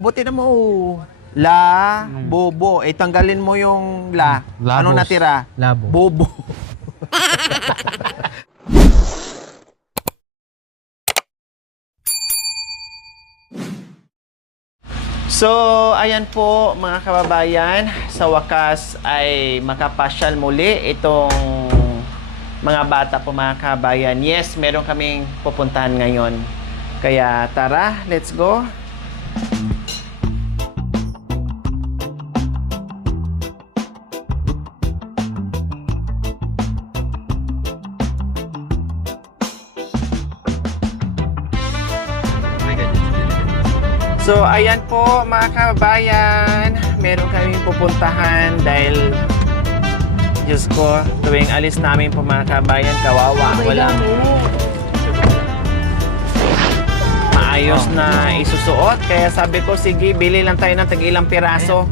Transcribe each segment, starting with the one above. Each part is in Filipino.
Buti na mo. La, bobo. Eh, tanggalin mo yung la. Labos. Anong natira? Labo. Bobo. So, ayan po mga kababayan, sa wakas ay makapasyal muli itong mga bata po mga kababayan. Yes, meron kaming pupuntahan ngayon. Kaya tara, let's go. So, ayan po mga kababayan, meron kaming pupuntahan dahil Diyos ko, tuwing alis namin po mga kababayan, kawawa, walang maayos na isusuot. Kaya sabi ko, sige, bili lang tayo ng tag-ilang piraso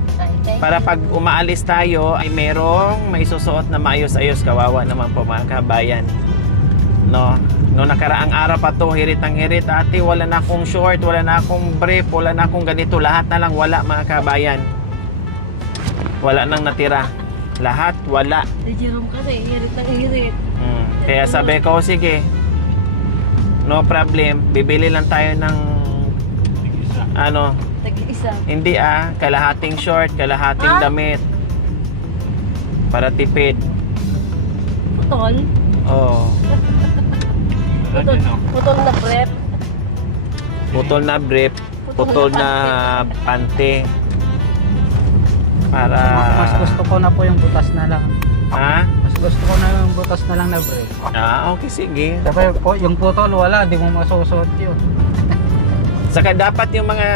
para pag umaalis tayo ay merong maisusuot na maayos-ayos. Kawawa naman po mga kababayan. No? No, nakaraang araw pa to, hirit ang hirit. Ate, wala na akong short, wala na akong brief, wala na akong ganito. Lahat na lang wala mga kabayan. Wala nang natira. Lahat wala. Jerome kasi, hirit ang hirit. Kaya sabi ko, sige, no problem. Bibili lang tayo ng ano, Tag-isa. hindi kalahating short, kalahating damit. Para tipid. Putol. Oh. Putol na prep. Putol na brief, putol na pante. Para Mas gusto ko na po yung butas na lang. ha? Mas gusto ko na yung butas na lang na break. Okay, sige. Sabi po, yung putol wala, di mo masusuot yun. Saka dapat yung mga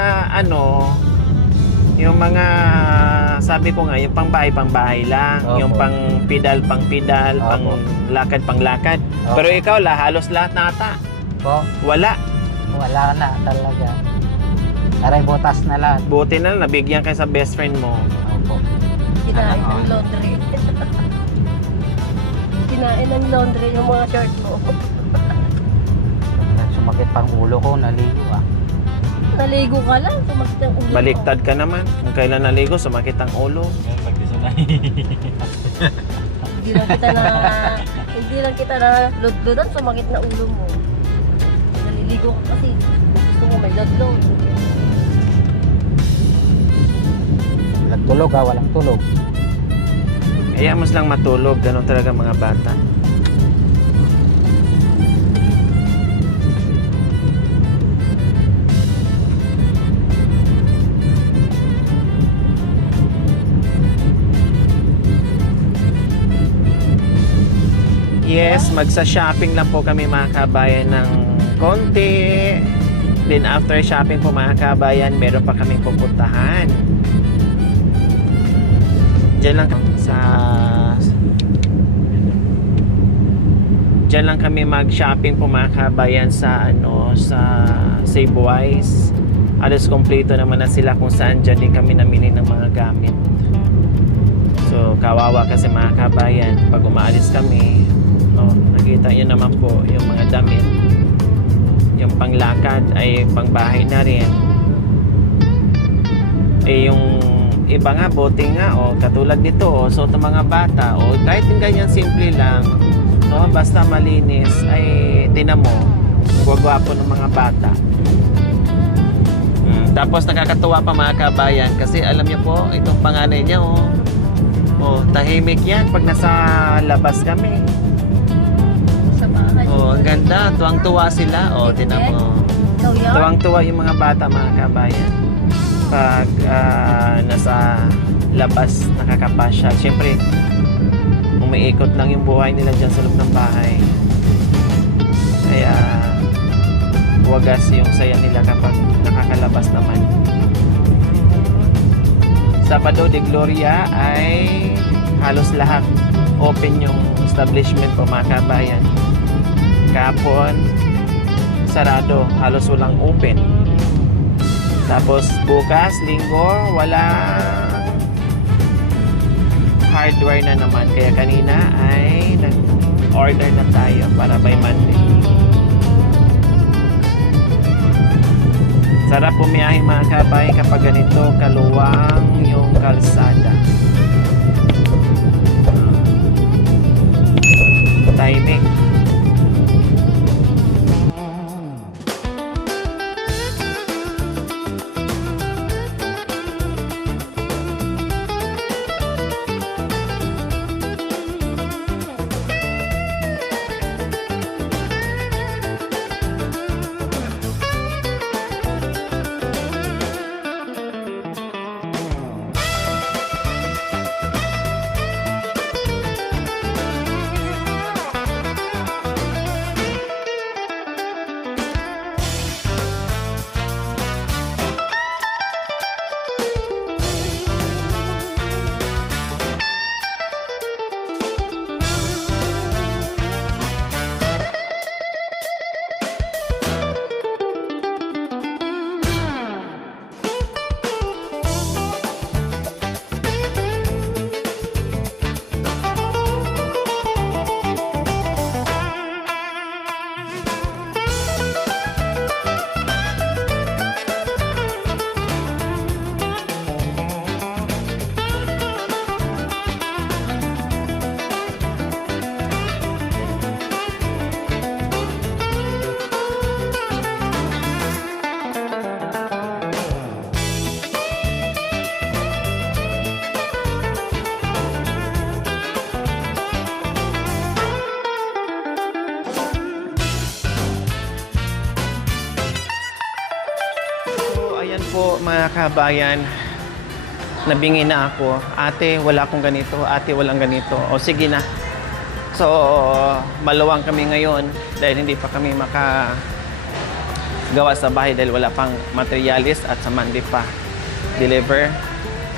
yung mga sabi ko nga, yung pangbahay lang, Opo. yung pang pidal, Opo. pang lakad. Opo. Pero ikaw halos lahat na ata. Po, Wala. wala na talaga. Aray, butas na lang. Buti na lang, nabigyan ka sa best friend mo. Opo. Kinain ng laundry. Kinain ng laundry yung mga shirt mo. Sumakit pang ulo ko, naligo Naligo ka lang, sumakit ang ulo mo. Baliktad ka naman. Kung kailan naligo, sumakit ang ulo. Hindi lang kita na lodlodan, sumakit na ulo mo. Naliligo ka kasi. Gusto mo may lodlod. Walang tulog walang tulog. Kaya mas lang matulog. Ganon talaga mga bata. Yes, magsa-shopping lang po kami mga kabayan ng konti. Then after shopping po mga kabayan, meron pa kaming pupuntahan. Diyan lang kami mag-shopping po mga kabayan sa sa Safewise. Alos kompleto naman na sila kung saan dyan din kami namili ng mga gamit. So kawawa kasi mga kabayan, pag umaalis kami, nakita nyo naman po yung mga damit, yung panglakad ay pangbahay na rin. Yung iba nga, bote nga, katulad nito, so itong mga bata, kahit yung ganyan simple lang, basta malinis, ay tinan mo, gwagwapo ng mga bata. Tapos nakakatuwa pa mga kabayan, kasi alam niyo po, itong panganay niya, tahimik yan pag nasa labas kami. Sa bahay. Ang ganda, tuwang-tuwa sila. Tinan mo. Ikaw yan? Tuwang-tuwa yung mga bata mga kabayan. Pag nasa labas nakakapasyal. Siyempre, umiikot lang yung buhay nila dyan sa loob ng bahay. Kaya, wagas yung saya nila kapag nakakalabas naman. Sabado de Gloria ay halos lahat open yung establishment po mga kabayan. Kahapon, sarado, halos walang open. Tapos bukas, linggo, wala hardware na naman. Kaya kanina ay nag-order na tayo para by Monday. Sarap pumiyahe mga kabayan kapag ganito kaluwang yung kalsada. Timing. Ayan po mga kabayan, nabingi na ako. Ate, wala akong ganito. Ate, walang ganito. O sige na. So, maluwang kami ngayon dahil hindi pa kami makagawa sa bahay dahil wala pang materialis at sa Monday pa deliver.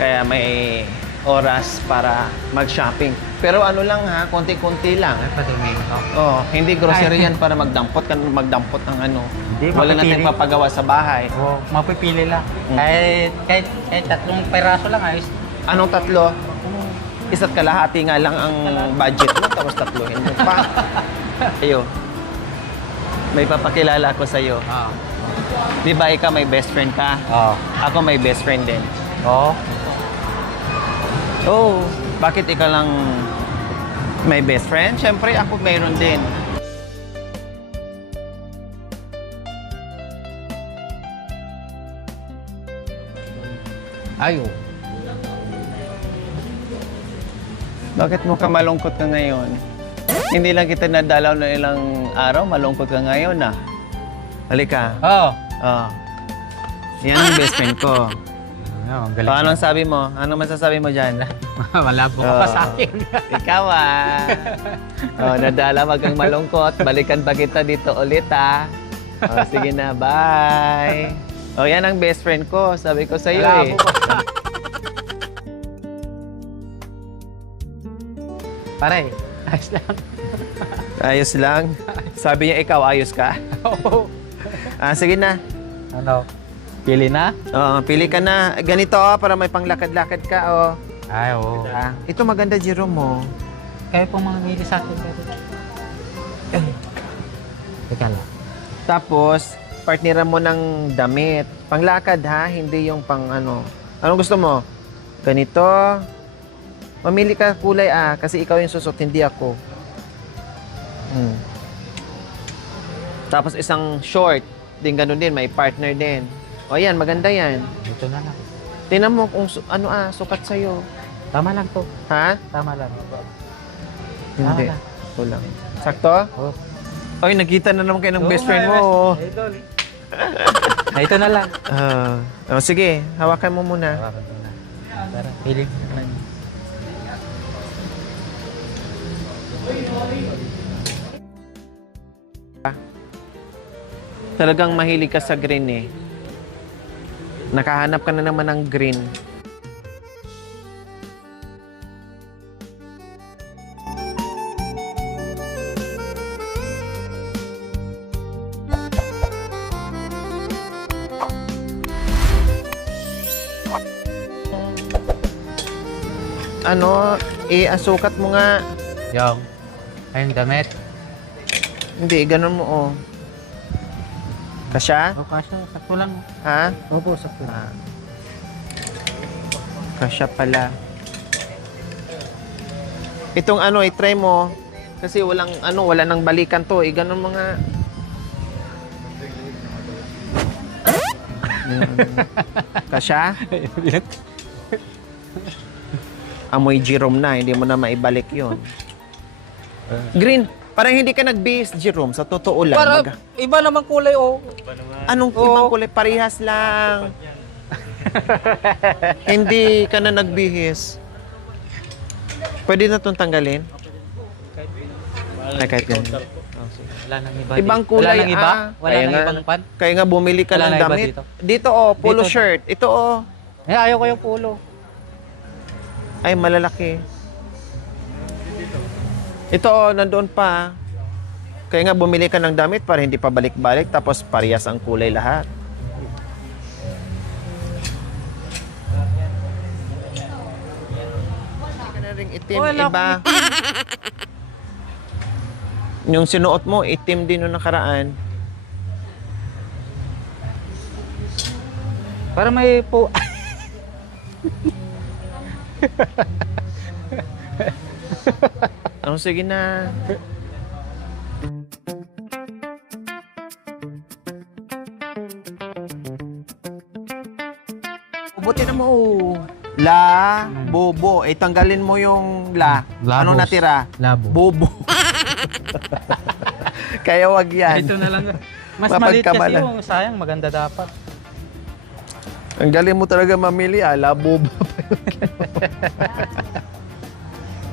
Kaya may oras para mag-shopping. Pero ano lang ha, konti-konti lang. Paduming ko. Oh, hindi grocery yan para magdampot ng ano. Hindi, Wala mapipili. natin papagawa sa bahay. Oo, mapipili lang. Mm. Kahit 3 peraso lang ayos. Anong tatlo? Isa't kalahati nga lang ang budget mo, tapos tatluhin mo pa. Ayo. May papakilala ako sa'yo. Oo. Di ba ikaw may best friend ka? Oo. Ako may best friend din. Oo. Oh, bakit ikaw lang may best friend? Siyempre, ako mayroon din. Ayo. Bakit mo ka malungkot ka ngayon? Hindi lang kita nadalaw na ilang araw, malungkot ka ngayon ah. Halika. Oo. Oh. Yan ang best friend ko. Ano, ang O, anong sabi mo? Anong masasabi mo dyan? Malabo ka pa sa akin. Ikaw ah. Oh, nadala, wag kang malungkot. Balikan pa kita dito ulit ah. Oh, sige na, bye. Oh, yan ang best friend ko. Sabi ko sa iyo eh. Malabo ka. Pare, ayos lang. Ayos lang. Sabi niya, ikaw ayos ka. Oo. Sige na. Ano? Pili na? Oh, pili ka na. Ganito oh, para may panglakad-lakad ka oh. Ay, oo. Ito maganda, Jerome mo. Kayo pong mga mili sa akin. Teka lang. Tapos, partneran mo ng damit. Panglakad ha, hindi yung pang ano. Anong gusto mo? Ganito. Mamili ka kulay kasi ikaw yung susot, hindi ako. Tapos isang short, din ganun din, may partner din. O yan, maganda yan. Ito na lang. Tingnan mo kung sukat sa'yo. Tama lang to. Ha? Tama lang. Hindi. na. Ito lang. Sakto? Oo. Oy, nakita na naman kayo ng best friend mo. Ito na lang. Sige, hawakan mo muna. Tara, pili. Talagang mahilig ka sa green eh. Nakahanap ka na naman ng green. Asukat mo nga. Yung. Ayun, damit. Hindi, ganun mo oh. Kasya? O, kaso, sakto lang. Ha? Opo, sakto lang. Kasya pala. Itong ano, i-try mo. Kasi wala nang balikan to. Ganun mga... Kasya? Amoy Jerome na, hindi mo na maibalik yon. Green, parang hindi ka nagbihis, Jerome, sa totoo lang. Para, iba naman kulay, oh. Anong ibang kulay? Parehas lang. Hindi ka na nagbihis. Pwede na itong tanggalin? Ay, kahit ganyan. Wala nang iba. Ibang dito. kulay, Wala nang iba? Wala Kaya nang nga- ibang pan? Kaya nga bumili ka Wala ng na iba damit. dito? Dito, oh, polo Dito. shirt. Ito, oh. Eh, ayaw ko yung pulo. Ay, malalaki. Ito, oh, nandoon pa. Kaya nga bumili ka ng damit para hindi pa balik-balik tapos parehas ang kulay lahat. Hindi ka na ring itim, Wala iba. Yung sinuot mo, itim din nung nakaraan. Para may po... Ano, sige na. Buti na mo. La, bobo. Eh, tanggalin mo yung la. Ano Labos. natira? Labo. Bobo. Kaya wag yan. Ito na lang. Mas maliit kasi Mapagkamalan. yung sayang, maganda dapat. Ang galing mo talaga mamili, la, bobo.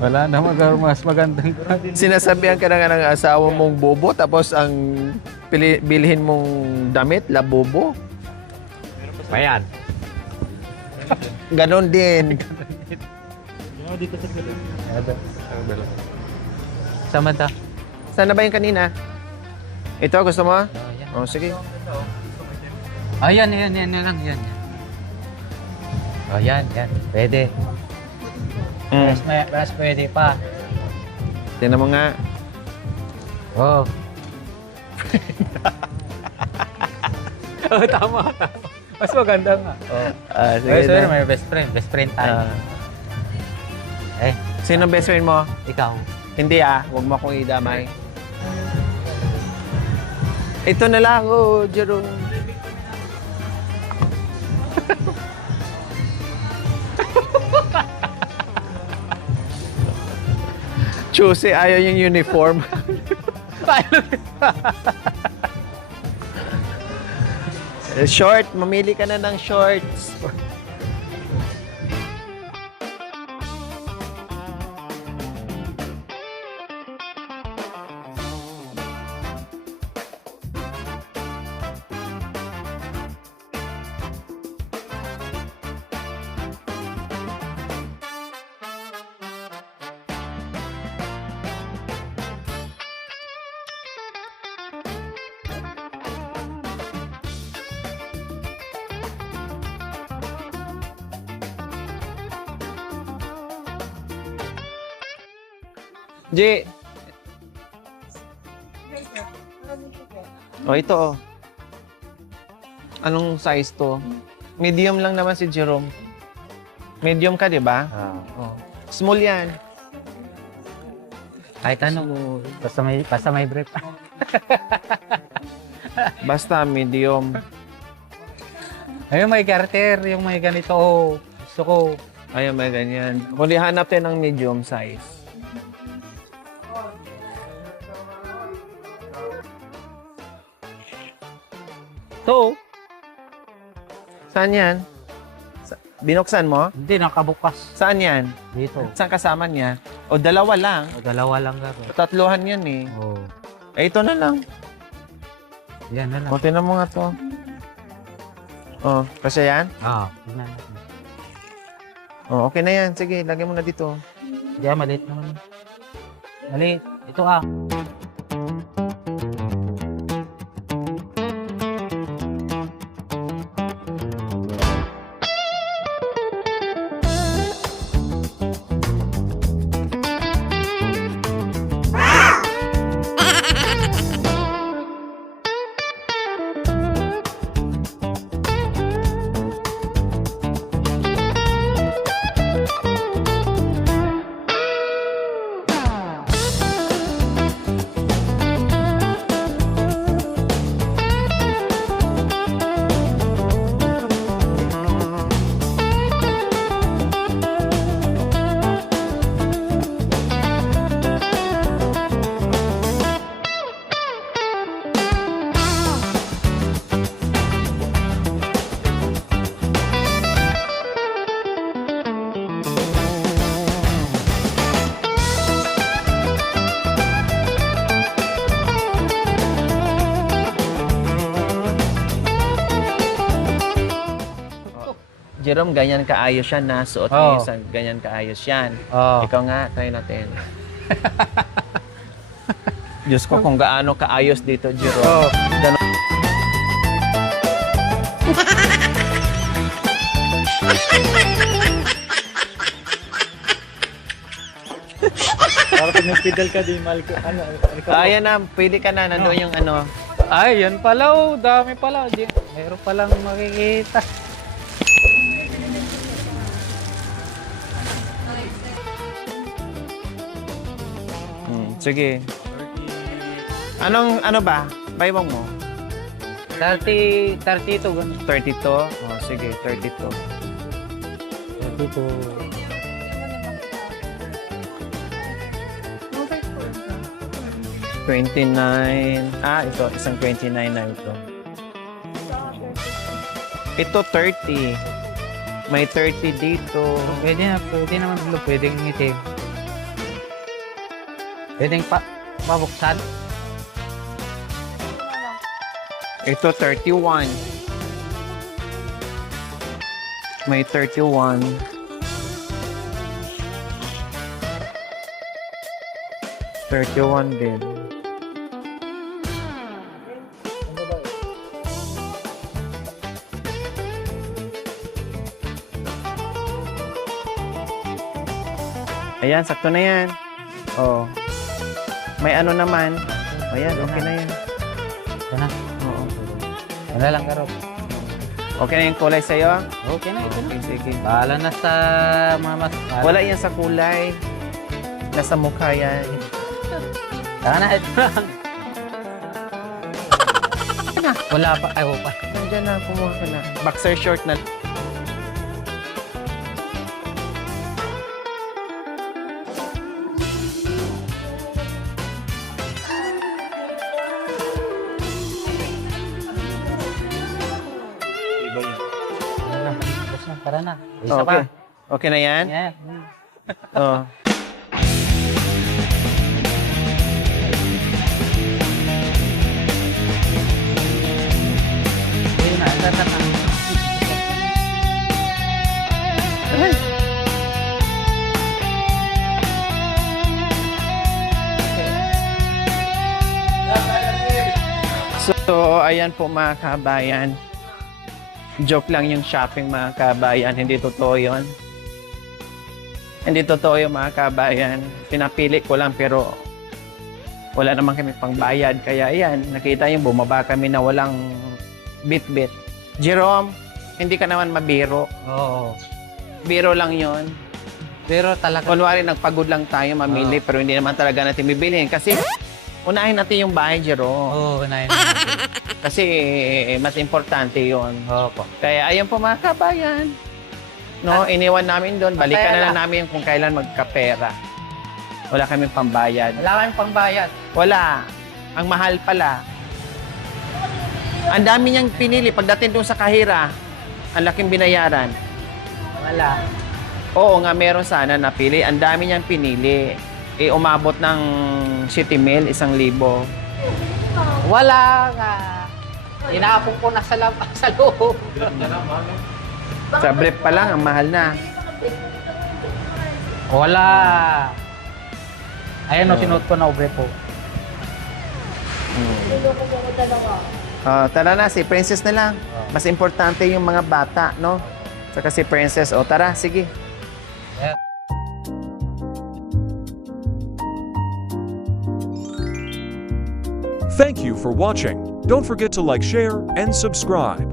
Wala na mas magandang. Sinasabihan ka na nga ng asawa mong bobo, tapos ang bilhin mong damit, la, bobo. Bayan. Ganon din. Samantha. Saan na ba yung kanina? Ito, gusto mo? Oh, Oh, sige. yan lang, yan. Oh, yan. Pwede. Mm. Mas pwede pa. Tingnan mo nga. Oh. Oh, tama. Mas maganda nga. Oh. Sige Sorry, na. may best friend. Best friend tayo. Sino best friend mo? Ikaw. Hindi huwag mo akong idamay. Ito na lang, Jerome. Chuse, ayaw yung uniform. Short, mamili ka na ng shorts. J. Oh, ito oh. Anong size to? Medium lang naman si Jerome. Medium ka, di ba? Oh. Small yan. Kahit ano. Basta may brief. Basta medium. Ayun, may garter. Yung may ganito. Oh, gusto ko. Ayun, may ganyan. Kundi hanap tayo ng medium size. So, Saan yan? Binuksan mo? hindi, nakabukas. Saan yan? Dito. Saan kasama niya? O dalawa lang. O, dalawa lang garo. Tatluhan yan eh. Oh, Eh, ito na lang. yan na lang. O, tinan mo nga to. Oh, kasi yan? Yun na lang. Oh, okay na yan. Sige, lagay mo na dito. Diyan, maliit naman. Maliit. Ito Jerome, ganyan kaayos yan na suot Oo. niya, ganyan kaayos yan. Oo. Ikaw nga, try natin. Diyos ko, kung gaano kaayos dito, Jerome. Oo. Para pag nag-pedal ka, di mahal ko. Ano, Kaya na, pwede ka na, nandoon yung ano. Ay, yan pala oh. Dami pala. Meron palang makikita. Sige. Ano ba? Baywang mo? 32 ganun. 32? Oh, sige, 32. 32. 29. Ito, isang 29 na ito. Ito, 30. May 30 dito. Pwede naman blue. Pwedeng itim. Pwedeng pabuksan. Ito, 31. May 31. Din. Ayan, sakto na yan. Oh. May ano naman. Ayan, okay na yan. Ito na. Oo. Ano lang karo. Okay na yung kulay sa'yo? Okay na, ito na. Okay, sige. Bahala na sa mamas. Wala yan sa kulay. Nasa mukha yan. Tara na, ito lang. Wala pa. Ay, pa. Nandiyan na, kumuha ka na. Boxer short na. Tara na. Isa Okay. pa. Okay na yan? Yeah. Oh. Ayun na, tara na. So, ayan po mga kabayan. Joke lang yung shopping mga kabayan. Hindi totoo yun. Hindi totoo yung mga kabayan. Pinapili ko lang pero wala naman kami pangbayad. Kaya ayan, nakita yung bumaba kami na walang bit-bit. Jerome, hindi ka naman mabiro. Oo. Biro lang yon. Pero talaga. Kunwari, nagpagod lang tayo mamili pero hindi naman talaga natin bibilhin. Kasi unahin natin yung bahay, Jerome. Oo, na yun. Kasi mas importante yon. Opo. Kaya ayun po mga kabayan. No, iniwan namin doon. Balikan na lang namin kung kailan magkapera. Wala kaming pambayad. Wala kayong pangbayad. Wala. Ang mahal pala. Ang dami niyang pinili. Pagdating doon sa kahira, ang laking binayaran. Wala. Oo nga, meron sana napili. Ang dami niyang pinili. Umabot ng 7,000, 1,000. Wala nga. Inaapong ko na sa loob. Sa brief pa lang, ang mahal na. Wala. Ayan o, sinuot ko na ubre po. Niloko mo ko dalawa. Tara na, si Princess na lang. Mas importante yung mga bata, no? Saka si Princess. O, tara, sige. Thank you for watching. Don't forget to like, share, and subscribe.